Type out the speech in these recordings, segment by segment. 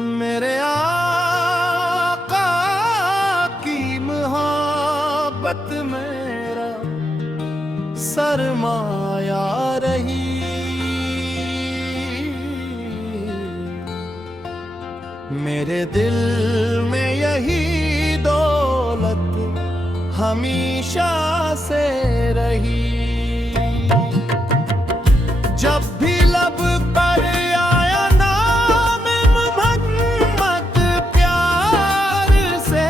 मेरे आका की मोहब्बत मेरा सरमाया रही। मेरे दिल में यही दौलत हमेशा से रही। जब भी लब पर आया नाम मोहम्मद प्यार से,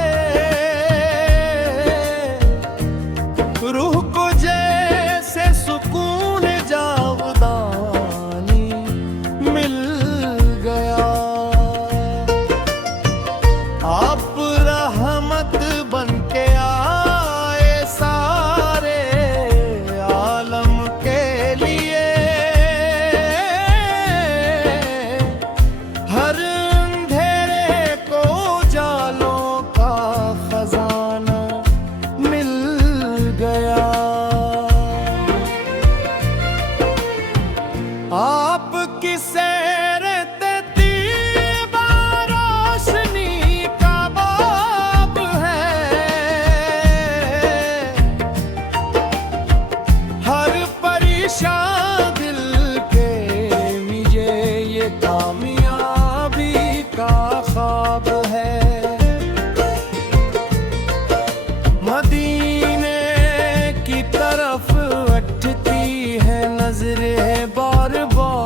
रूह को जैसे सुकून जावदानी मिल गया। आप रहमत बन के आए सारे आलम के लिए। हर अंधेरे को जालों का खजाना मिल गया। आप किसे कामयाबी का ख्वाब है। मदीने की तरफ उठती है नजरें बार बार।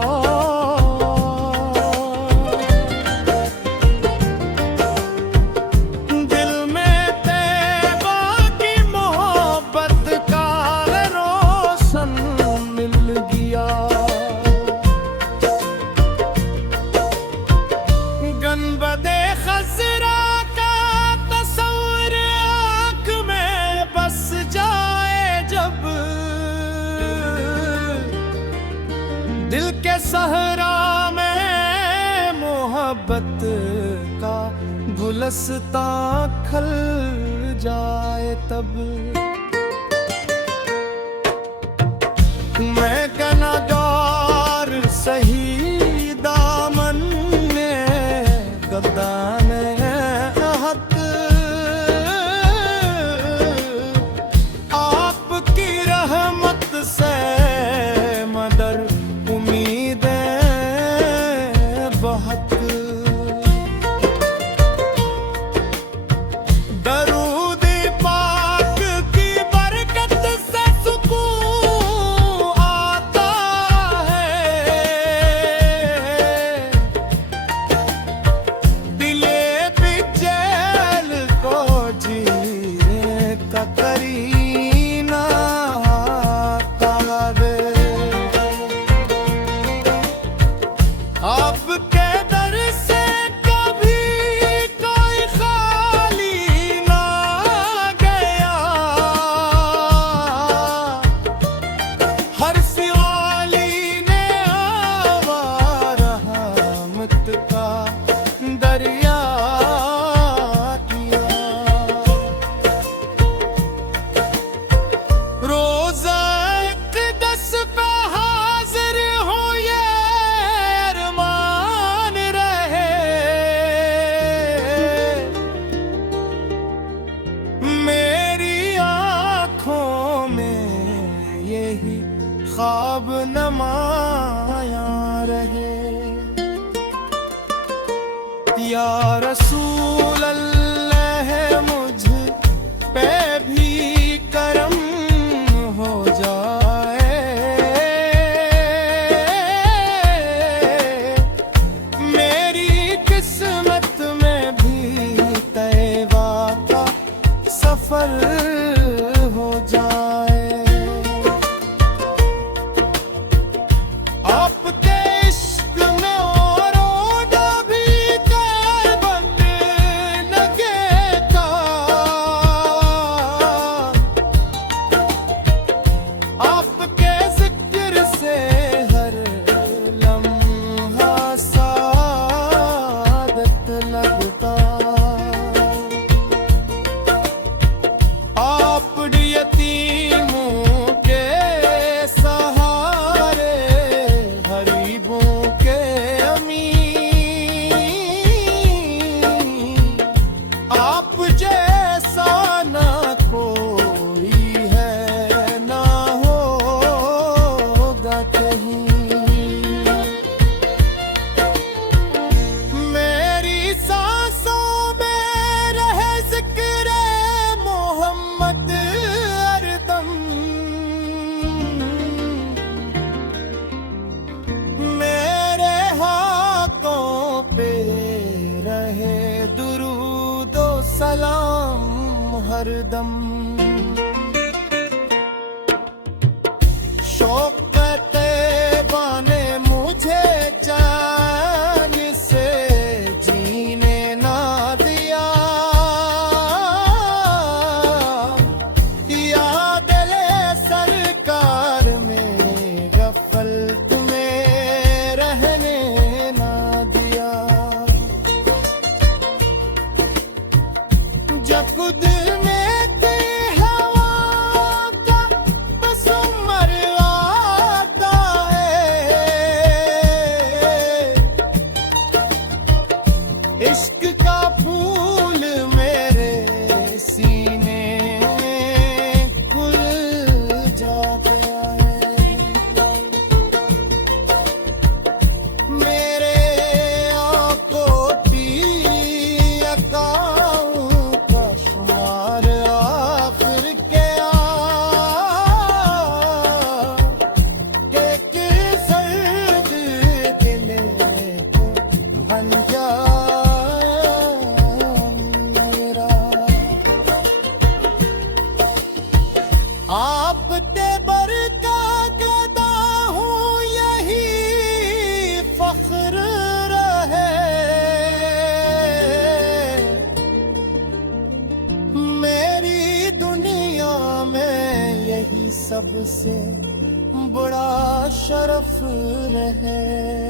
दिल में तैबा की मोहब्बत का रोशन मिल गया। गनबदे खजरा का तस्वीर आँख में बस जाए जब, दिल के सहरा में मोहब्बत का गुलस्तां खिल जाए तब। मैं गुनहगार सही दामन गद्दान हक, आपकी रहमत से मदर उम्मीदें बहुत। दरूदी पाक की बरकत से सुकून आता है। आपके दर से कभी कोई खाली ना गया। हर सिवाली ने आवार रहमत का दरिया किया। रोज़ा इक़दस पे हाजिर हो ये ख्वाब नमाया रहे। या रसूल अल्लाह मुझ पे भी करम हो जाए। मेरी किस्मत में भी तैबा का सफर हो जाए। आपके इश्क में और भी कैबत हरदम शौक तैबा ने मुझे चैन से जीने ना दिया याद ले सरकार में गफलत में रहने ना दिया जब खुद में थी हवा का बस उमर आता है इश्क का फूल मेरे सीने खुल जाता है मेरे आंखों की अकाओं का शुमार आखिर क्या के सर्द दिल को बन जाया मेरा आप ते बरका गदा हूँ यही फख्र रहे मेरी दुनिया में यही सबसे बड़ा शरफ रहे